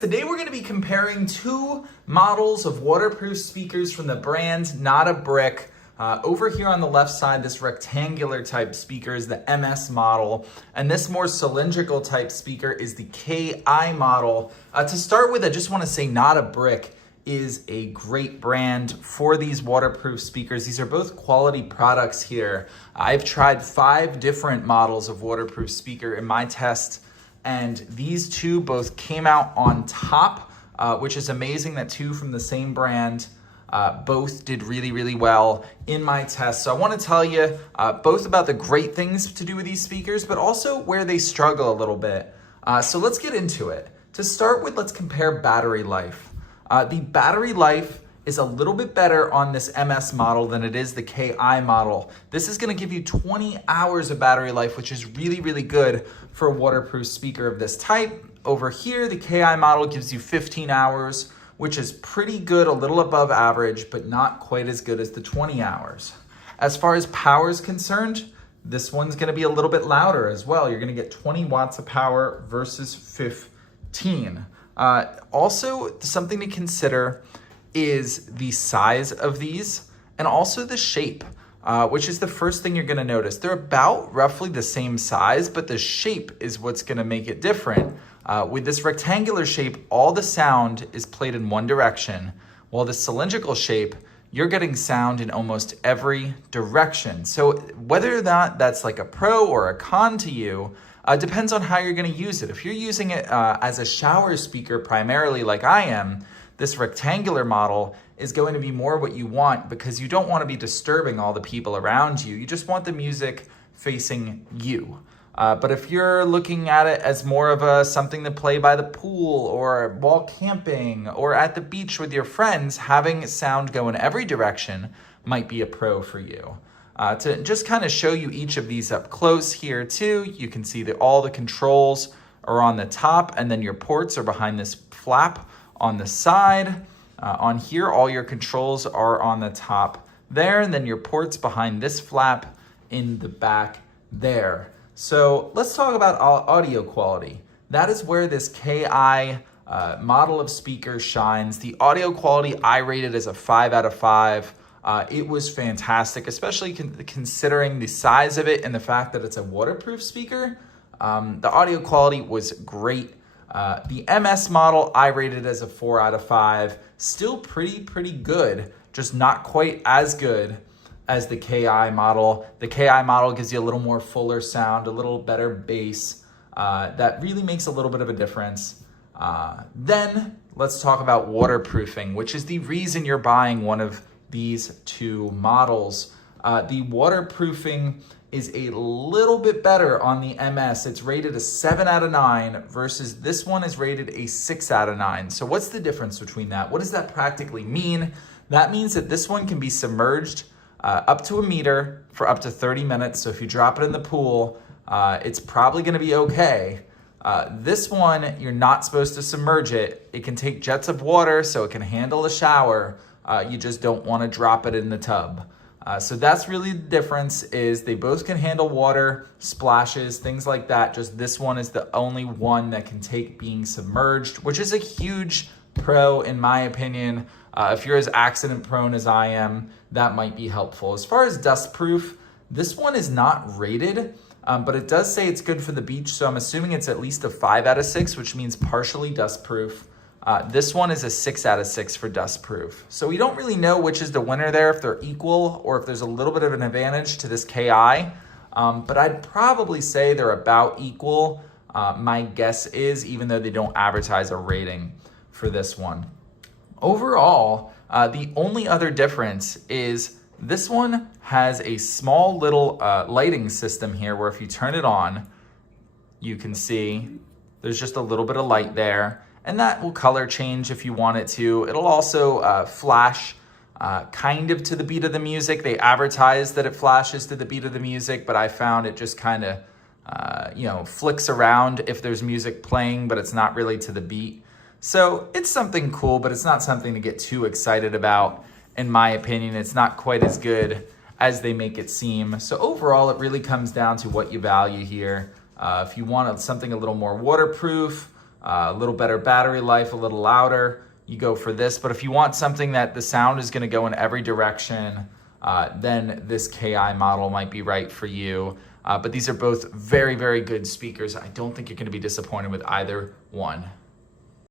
Today we're going to be comparing two models of waterproof speakers from the brand NOTABRICK. Over here on the left side, this rectangular type speaker is the MS model, and this more cylindrical type speaker is the KI model. To start with, I just want to say NOTABRICK is a great brand for these waterproof speakers. These are both quality products here. I've tried 5 different models of waterproof speaker in my test, and these two both came out on top, which is amazing that 2 from the same brand both did really well in my test. So I want to tell you both about the great things to do with these speakers, but also where they struggle a little bit. So let's get into it. To start with, let's compare battery life. The battery life is a little bit better on this MS model than it is the KI model. This is going to give you 20 hours of battery life, which is really good for a waterproof speaker of this type. Over here, the KI model gives you 15 hours, which is pretty good, a little above average, but not quite as good as the 20 hours. As far as power is concerned, this one's going to be a little bit louder as well. You're going to get 20 watts of power versus 15. Also, something to consider is the size of these and also the shape, which is the first thing you're going to notice. They're about roughly the same size, but the shape is what's going to make it different. With this rectangular shape, all the sound is played in one direction, while the cylindrical shape, you're getting sound in almost every direction. So whether or not that's like a pro or a con to you, depends on how you're going to use it. If you're using it as a shower speaker primarily like I am, this rectangular model is going to be more what you want because you don't want to be disturbing all the people around you. You just want the music facing you. But if you're looking at it as more of something to play by the pool or while camping or at the beach with your friends, having sound go in every direction might be a pro for you. To just kind of show you each of these up close here too, you can see that all the controls are on the top and then your ports are behind this flap on the side. On here, all your controls are on the top there, and then your ports behind this flap in the back there. So let's talk about audio quality. That is where this KI model of speaker shines. The audio quality I rated as a 5 out of 5. It was fantastic, especially considering the size of it and the fact that it's a waterproof speaker. The audio quality was great. The MS model I rated as a 4 out of 5. Still pretty good, just not quite as good as the KI model. The KI model gives you a little more fuller sound, a little better bass. That really makes a little bit of a difference. Then let's talk about waterproofing, which is the reason you're buying one of these two models. The waterproofing is a little bit better on the MS. It's rated a 7 out of 9 versus this one is rated a 6 out of 9. So what's the difference between that? What does that practically mean? That means that this one can be submerged up to a meter for up to 30 minutes. So if you drop it in the pool, it's probably gonna be okay. This one, you're not supposed to submerge it. It can take jets of water, so it can handle a shower. You just don't wanna drop it in the tub. So that's really the difference, is they both can handle water, splashes, things like that. Just this one is the only one that can take being submerged, which is a huge pro in my opinion. If you're as accident prone as I am, that might be helpful. As far as dust proof, this one is not rated, but it does say it's good for the beach. So I'm assuming it's at least a 5 out of 6, which means partially dust proof. This one is a 6 out of 6 for dust proof. So we don't really know which is the winner there, if they're equal or if there's a little bit of an advantage to this KI. But I'd probably say they're about equal. My guess is, even though they don't advertise a rating for this one. Overall, the only other difference is this one has a small little lighting system here where if you turn it on, you can see there's just a little bit of light there. And that will color change if you want it to. It'll also flash kind of to the beat of the music. They advertise that it flashes to the beat of the music, but I found it just kind of, flicks around if there's music playing, but it's not really to the beat. So it's something cool, but it's not something to get too excited about. In my opinion, it's not quite as good as they make it seem. So overall, it really comes down to what you value here. If you want something a little more waterproof, a little better battery life, a little louder, you go for this. But if you want something that the sound is going to go in every direction, then this KI model might be right for you. But these are both very, very good speakers. I don't think you're going to be disappointed with either one.